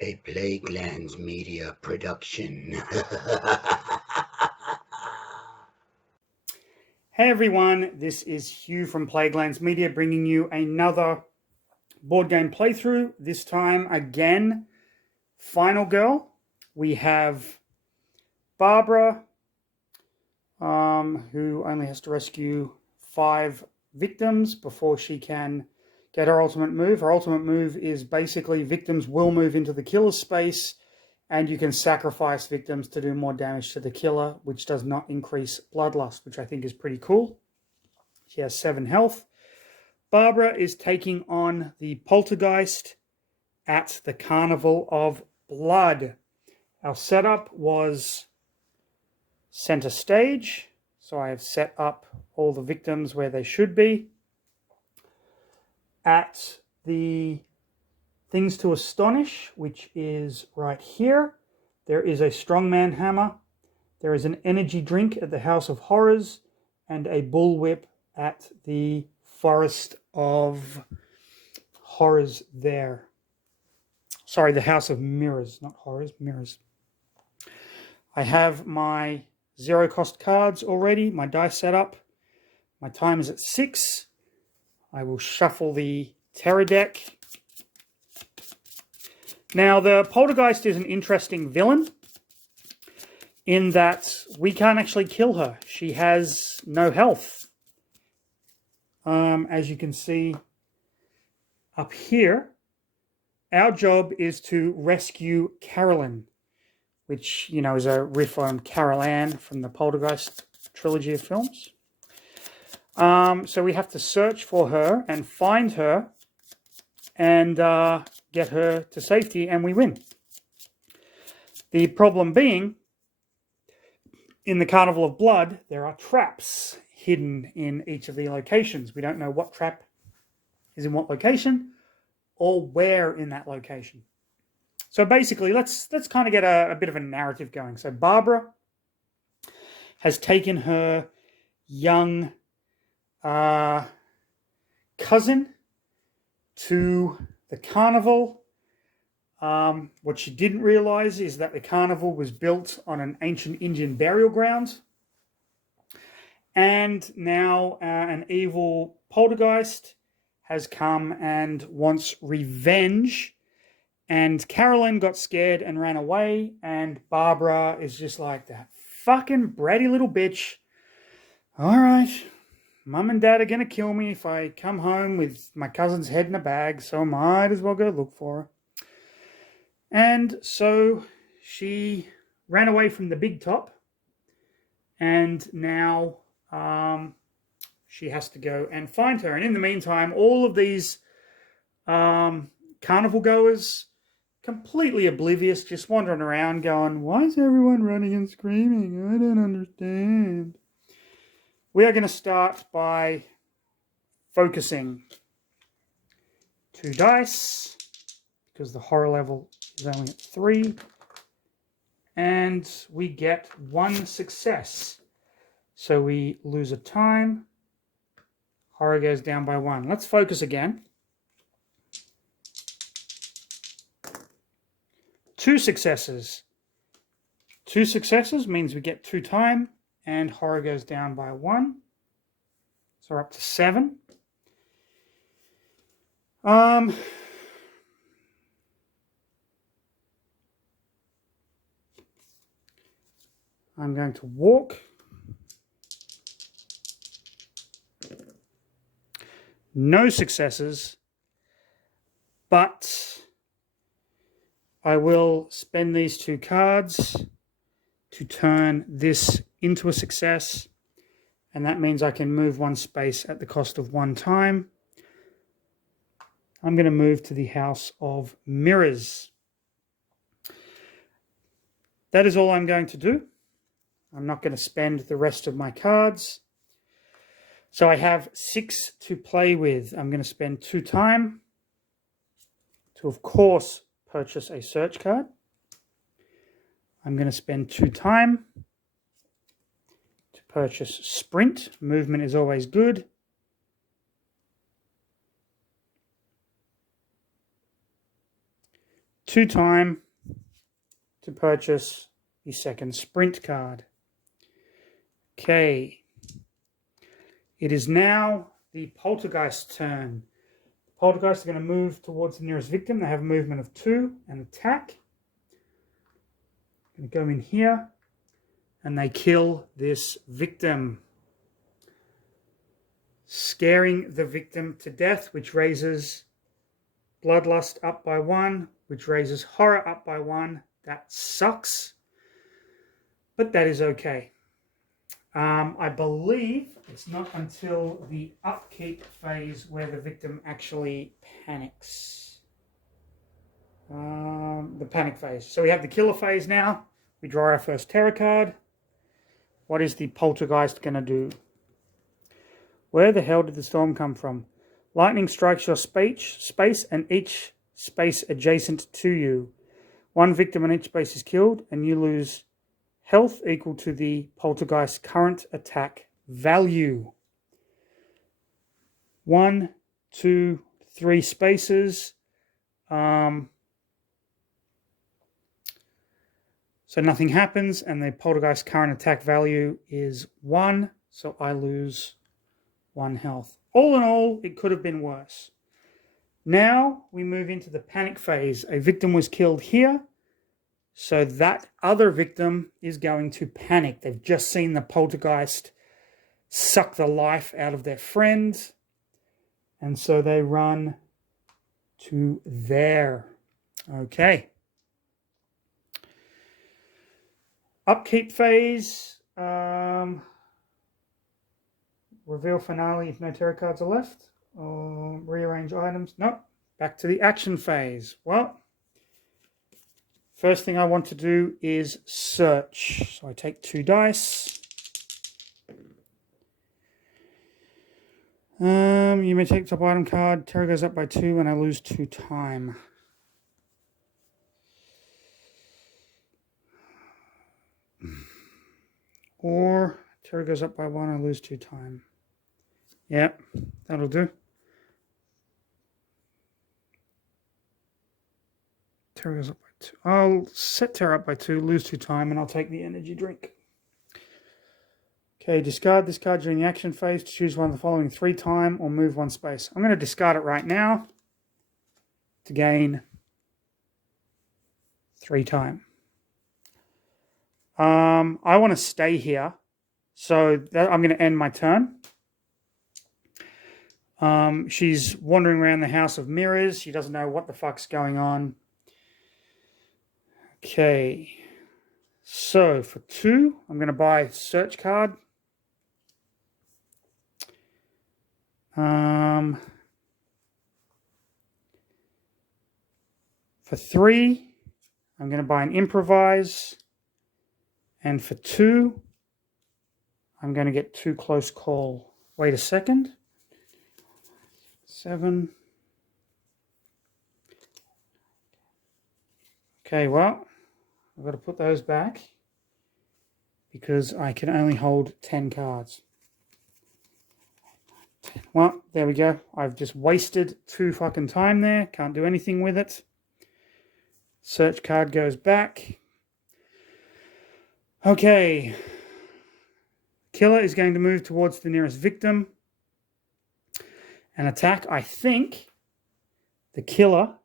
A Plaguelands Media production. Hey everyone, this is Hugh from Plaguelands Media bringing you another board game playthrough. This time again, Final Girl. We have Barbara, who only has to rescue 5 victims before she can get her ultimate move. Her ultimate move is basically victims will move into the killer's space, and you can sacrifice victims to do more damage to the killer, which does not increase bloodlust, which I think is pretty cool. She has 7 health. Barbara is taking on the Poltergeist at the Carnival of Blood. Our setup was center stage, so I have set up all the victims where they should be. At the Things to Astonish, which is right here, there is a strongman hammer, there is an energy drink at the House of Horrors, and a bullwhip at the Forest of Horrors there. Sorry, the House of Mirrors, not Horrors, Mirrors. I have my 0 cost cards already, my dice set up. My time is at 6. I will shuffle the Terror deck. Now, the Poltergeist is an interesting villain in that we can't actually kill her. She has no health. As you can see up here, our job is to rescue Carolyn, which, is a riff on Carol Ann from the Poltergeist trilogy of films. So we have to search for her and find her and get her to safety, and we win. The problem being, in the Carnival of Blood, there are traps hidden in each of the locations. We don't know what trap is in what location or where in that location. So basically, let's kind of get a bit of a narrative going. So Barbara has taken her young cousin to the carnival. What she didn't realize is that the carnival was built on an ancient Indian burial ground. And now an evil poltergeist has come and wants revenge. And Carolyn got scared and ran away. And Barbara is just like, that fucking bratty little bitch. All right, Mum and Dad are going to kill me if I come home with my cousin's head in a bag, so I might as well go look for her. And so she ran away from the big top, and now she has to go and find her. And in the meantime, all of these carnival goers, completely oblivious, just wandering around going, why is everyone running and screaming? I don't understand. We are going to start by focusing 2 dice, because the horror level is only at 3. And we get 1 success. So we lose a time. Horror goes down by 1. Let's focus again. 2 successes. 2 successes means we get 2 time. And horror goes down by 1. So we're up to 7. I'm going to walk. No successes, but I will spend these 2 cards to turn this into a success, and that means I can move 1 space at the cost of 1 time. I'm going to move to the House of Mirrors. That is all I'm going to do. I'm not going to spend the rest of my cards. So I have 6 to play with. I'm going to spend 2 time to, of course, purchase a search card. I'm going to spend 2 time to purchase sprint. Movement is always good. 2 time to purchase the second sprint card. Okay. It is now the Poltergeist turn. The Poltergeist are going to move towards the nearest victim. They have a movement of 2 and attack. Going to go in here and they kill this victim, scaring the victim to death, which raises bloodlust up by 1, which raises horror up by 1. That sucks, but that is okay. I believe it's not until the upkeep phase where the victim actually panics. The panic phase. So we have the killer phase now. We draw our first terror card. What is the Poltergeist going to do? Where the hell did the storm come from? Lightning strikes your space and each space adjacent to you. 1 victim on each space is killed and you lose health equal to the Poltergeist's current attack value. 1, 2, 3 spaces. So nothing happens and the Poltergeist's current attack value is 1. So I lose 1 health. All in all, it could have been worse. Now we move into the panic phase. A victim was killed here. So that other victim is going to panic. They've just seen the Poltergeist suck the life out of their friend. And so they run to there. Okay. Upkeep phase. Reveal finale if no terror cards are left. Rearrange items. Nope. Back to the action phase. Well, first thing I want to do is search. So I take 2 dice. You may take top item card. Terror goes up by 2 and I lose 2 time. Or terror goes up by 1, I lose 2 time. Yep, that'll do. Terror goes up by 2. I'll set terror up by 2, lose 2 time, and I'll take the energy drink. Okay, discard this card during the action phase to choose one of the following 3 time or move 1 space. I'm going to discard it right now to gain 3 time. I want to stay here, so I'm going to end my turn. She's wandering around the House of Mirrors. She doesn't know what the fuck's going on. Okay, so for 2, I'm going to buy a search card. For 3, I'm going to buy an improvise. And for 2, I'm going to get 2 close call. Wait a second. 7. Okay, well, I've got to put those back because I can only hold 10 cards. Well, there we go. I've just wasted 2 fucking time there. Can't do anything with it. Search card goes back. Okay. Killer is going to move towards the nearest victim and attack. I think the killer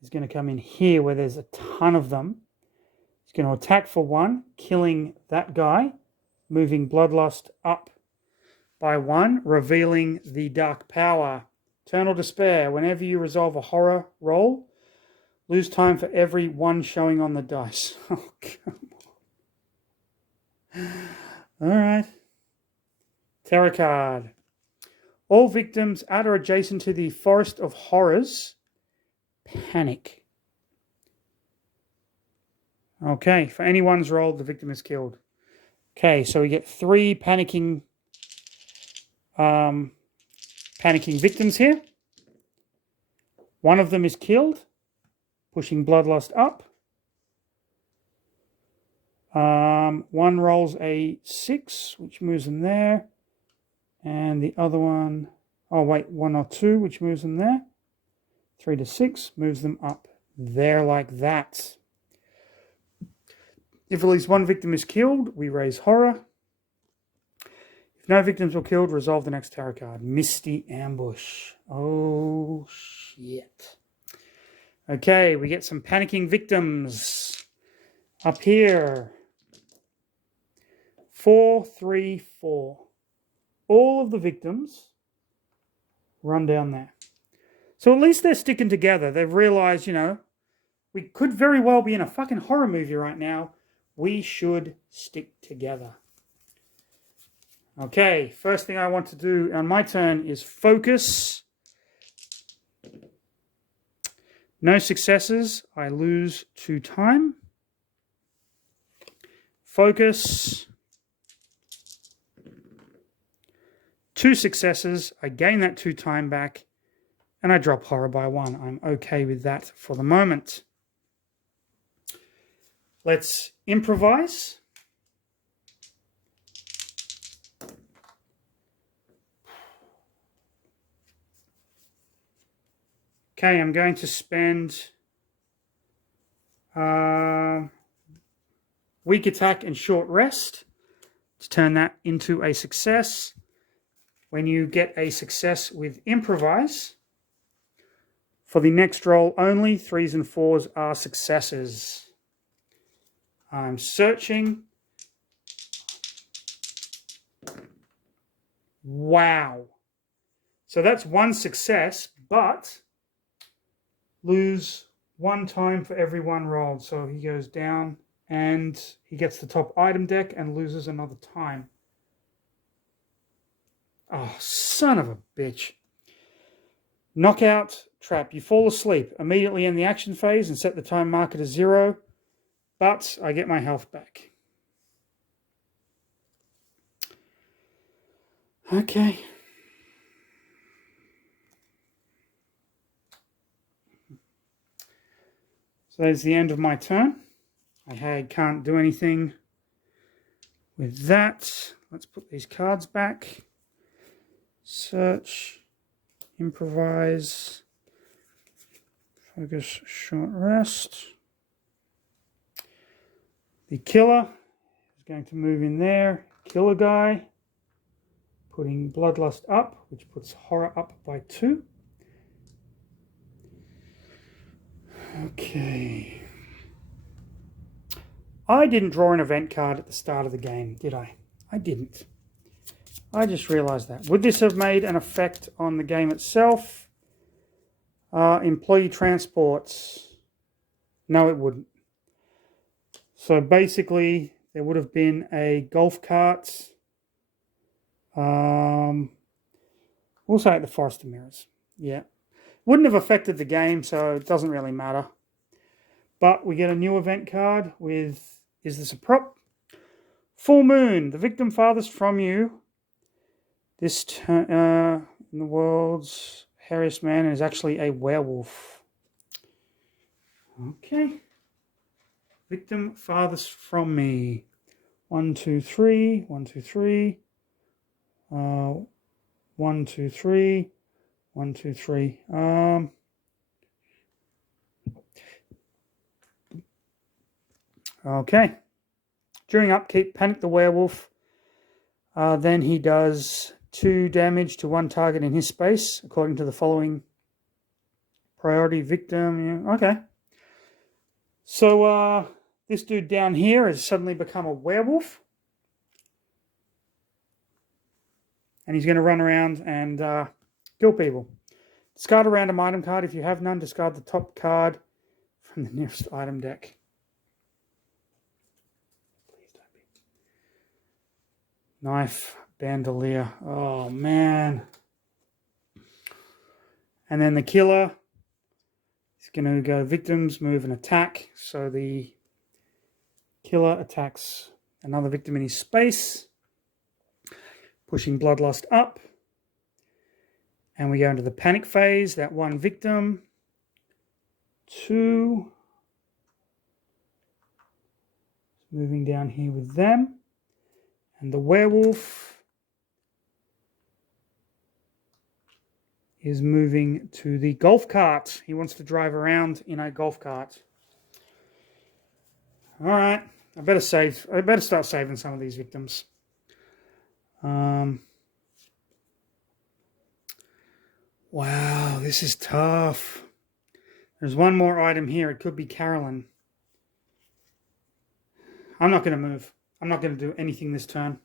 is going to come in here where there's a ton of them. He's going to attack for 1, killing that guy, moving Bloodlust up by 1, revealing the Dark Power. Eternal Despair. Whenever you resolve a horror roll, lose time for every 1 showing on the dice. Oh, come on. All right. Terror card. All victims at or adjacent to the Forest of Horrors panic. Okay, for anyone's rolled, the victim is killed. Okay, so we get 3 panicking victims here. 1 of them is killed, pushing Bloodlust up. 1 rolls a 6, which moves them there. And the other one, 1 or 2, which moves them there. 3 to 6 moves them up there like that. If at least one victim is killed, we raise horror. If no victims were killed, resolve the next tarot card. Misty Ambush. Oh, shit. Okay, we get some panicking victims. Up here. 4, 3, 4. All of the victims run down there. So at least they're sticking together. They've realized, we could very well be in a fucking horror movie right now. We should stick together. Okay, first thing I want to do on my turn is focus. No successes. I lose 2 time. Focus. 2 successes. I gain that 2 time back. And I drop horror by 1. I'm okay with that for the moment. Let's improvise. Okay, I'm going to spend weak attack and short rest to turn that into a success. When you get a success with improvise, for the next roll only, 3s and 4s are successes. I'm searching. Wow. So that's 1 success, but lose 1 time for every 1 rolled. So he goes down and he gets the top item deck and loses another time. Oh, son of a bitch. Knockout trap. You fall asleep. Immediately end the action phase and set the time marker to 0. But I get my health back. Okay. So that's the end of my turn. I can't do anything with that. Let's put these cards back. Search. Improvise. Focus. Short rest. The killer is going to move in there. Kill a guy. Putting Bloodlust up, which puts horror up by 2. Okay. I didn't draw an event card at the start of the game, did I? I didn't. I just realized that. Would this have made an effect on the game itself? Employee transports. No, it wouldn't. So basically, there would have been a golf cart. We'll say the Forest of Mirrors. Yeah. Wouldn't have affected the game, so it doesn't really matter. But we get a new event card with, is this a prop? Full Moon, the victim farthest from you. This in the world's hairiest man is actually a werewolf. Okay. Victim farthest from me. 1, 2, 3. 1, 2, 3. 1, 2, 3. 1, 2, 3. Okay. During upkeep, panic the werewolf. Then he does 2 damage to 1 target in his space, according to the following priority victim. Yeah, okay. So this dude down here has suddenly become a werewolf. And he's going to run around and kill people. Discard a random item card. If you have none, discard the top card from the nearest item deck. Please don't be. Knife, bandolier. Oh, man. And then the killer is going to go victims, move, and attack. So the killer attacks another victim in his space, pushing Bloodlust up. And we go into the panic phase. That 1 victim. 2. Moving down here with them. And the werewolf is moving to the golf cart. He wants to drive around in a golf cart. All right. I better start saving some of these victims. Wow, this is tough. There's one more item here. It could be Carolyn. I'm not going to move. I'm not going to do anything this turn.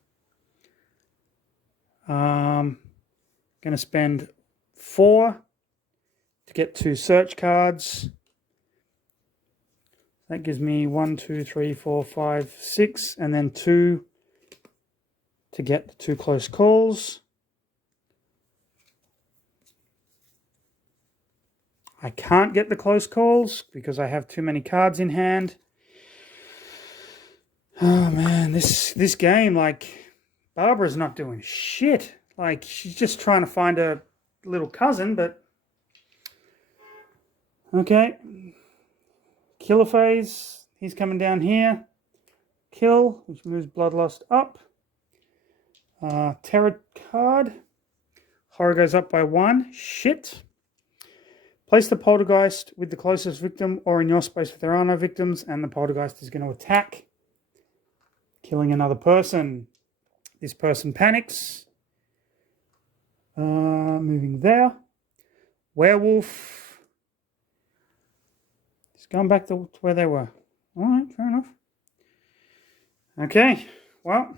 Going to spend 4 to get 2 search cards. That gives me 1, 2, 3, 4, 5, 6, and then 2 to get the 2 close calls. I can't get the close calls because I have too many cards in hand. Oh man, this game, like, Barbara's not doing shit. Like, she's just trying to find her little cousin, but... Okay. Killer phase. He's coming down here. Kill, which moves Bloodlust up. Terror card. Horror goes up by 1. Shit. Place the Poltergeist with the closest victim or in your space if there are no victims, and the Poltergeist is going to attack, killing another person. This person panics. Moving there. Werewolf. Just going back to where they were. All right, fair enough. Okay, well.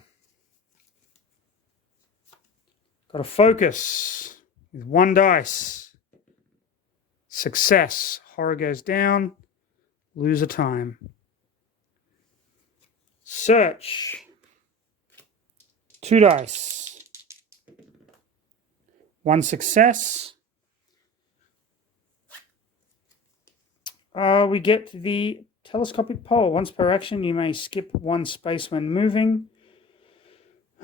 Got to focus with 1 dice. Success. Horror goes down. Lose a time. Search. 2 dice. 1 success. We get the telescopic pole. Once per action, you may skip 1 space when moving.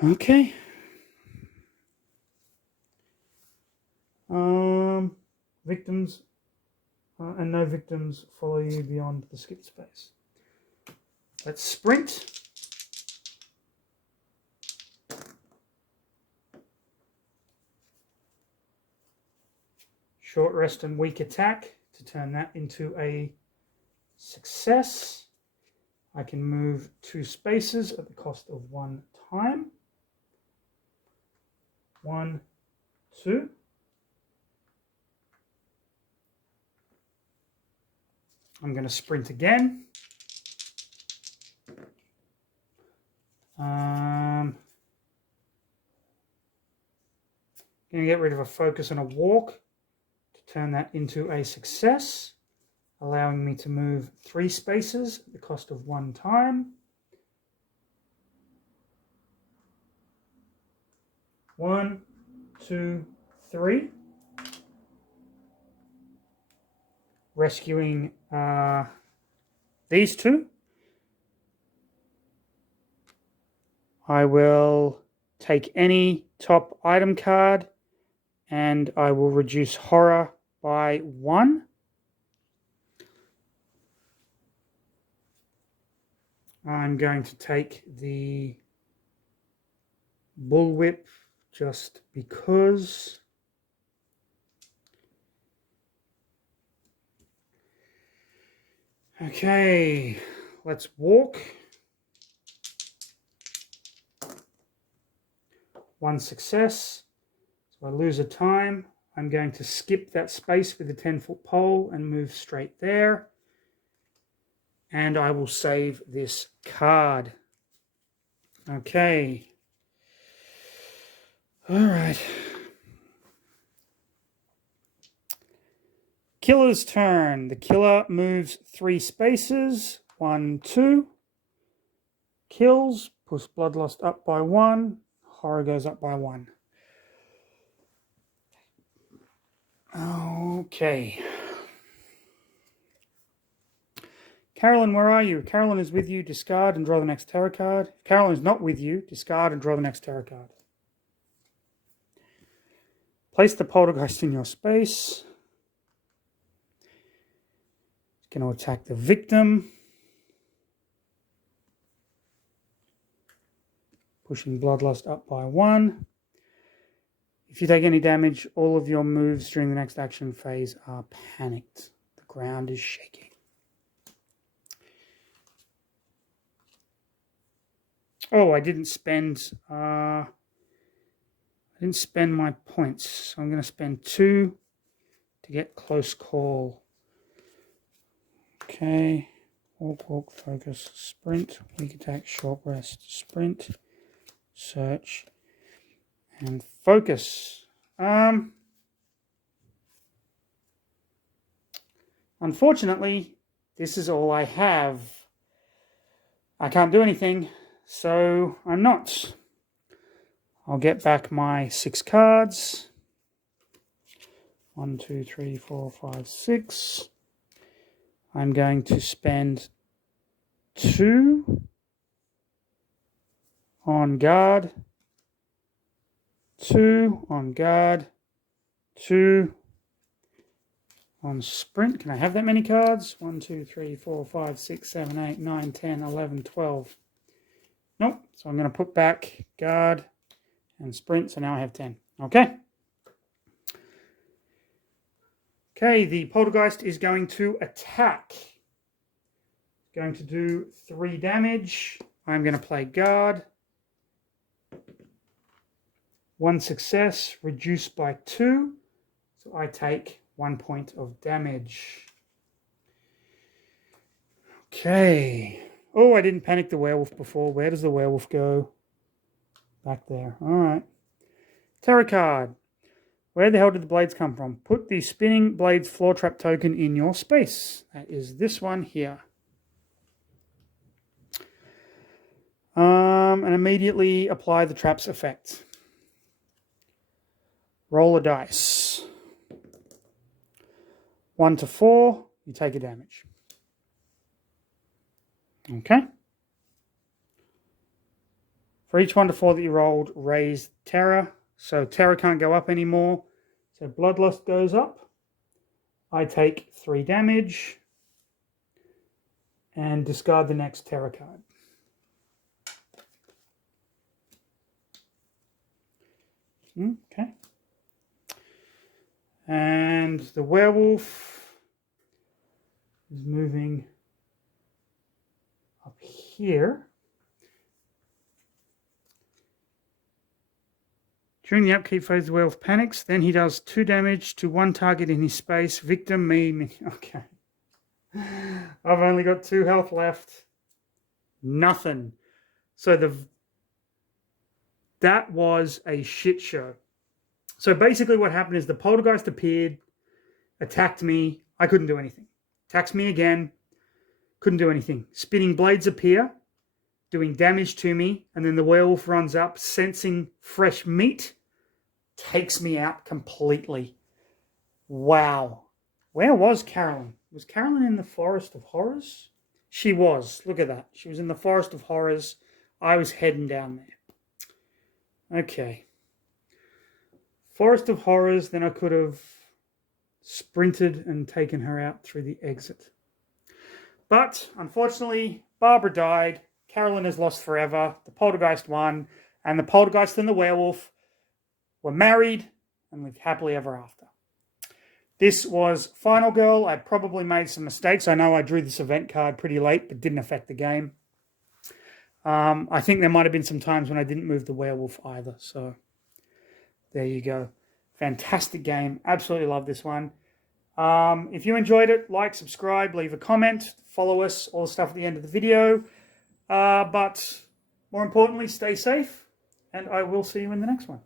Okay. Victims and no victims follow you beyond the skip space. Let's sprint. Short rest and weak attack to turn that into a success. I can move 2 spaces at the cost of 1 time. 1, 2. I'm going to sprint again. Going to get rid of a focus and a walk to turn that into a success, allowing me to move 3 spaces at the cost of 1 time. 1, 2, 3. Rescuing these 2. I will take any top item card and I will reduce horror by 1. I'm going to take the bullwhip just because. Okay, let's walk. 1 success. So I lose a time. I'm going to skip that space with the 10-foot pole and move straight there. And I will save this card. Okay. All right. Killer's turn. The killer moves 3 spaces. 1, 2. Kills. Push Bloodlust up by 1. Horror goes up by 1. Okay. Carolyn, where are you? If Carolyn is with you, discard and draw the next tarot card. If Carolyn is not with you, discard and draw the next tarot card. Place the Poltergeist in your space. It's going to attack the victim. Pushing Bloodlust up by 1. If you take any damage, all of your moves during the next action phase are panicked. The ground is shaking. Oh, I didn't spend my points. So I'm going to spend 2 to get close call. Okay. Walk, focus, sprint, weak attack, short rest, sprint, search, and focus. Unfortunately, this is all I have. I can't do anything, so I'm not. I'll get back my 6 cards. 1, 2, 3, 4, 5, 6. I'm going to spend 2 on guard, 2 on guard, 2 on sprint. Can I have that many cards? 1, 2, 3, 4, 5, 6, 7, 8, 9, 10, 11, 12. Nope. So I'm going to put back guard and sprint. So now I have 10. Okay. Okay, the Poltergeist is going to attack. Going to do 3 damage. I'm going to play guard. 1 success, reduced by 2. So I take 1 point of damage. Okay. Oh, I didn't panic the werewolf before. Where does the werewolf go? Back there. All right. Tarot card. Where the hell did the blades come from? Put the spinning blades floor trap token in your space. That is this one here. And immediately apply the trap's effect. Roll a dice. 1 to 4, you take a damage. Okay. For each 1 to 4 that you rolled, raise terror. So terror can't go up anymore. So bloodlust goes up. I take 3 damage. And discard the next terror card. Okay. And the werewolf is moving up here. During the upkeep phase, the werewolf panics. Then he does 2 damage to 1 target in his space. Victim, me. Okay. I've only got 2 health left. Nothing. So that was a shit show. So basically what happened is the Poltergeist appeared, attacked me. I couldn't do anything. Attacks me again. Couldn't do anything. Spinning blades appear, doing damage to me. And then the werewolf runs up, sensing fresh meat, takes me out completely. Wow. Where was Carolyn? Was Carolyn in the Forest of Horrors? She was. Look at that. She was in the Forest of Horrors. I was heading down there. Okay. Forest of Horrors, then I could have sprinted and taken her out through the exit. But, unfortunately, Barbara died. Carolyn is lost forever. The Poltergeist won. And the Poltergeist and the werewolf were married and lived happily ever after. This was Final Girl. I probably made some mistakes. I know I drew this event card pretty late, but didn't affect the game. I think there might have been some times when I didn't move the werewolf either. So, there you go. Fantastic game. Absolutely love this one. If you enjoyed it, like, subscribe, leave a comment, follow us, all the stuff at the end of the video. But more importantly, stay safe, and I will see you in the next one.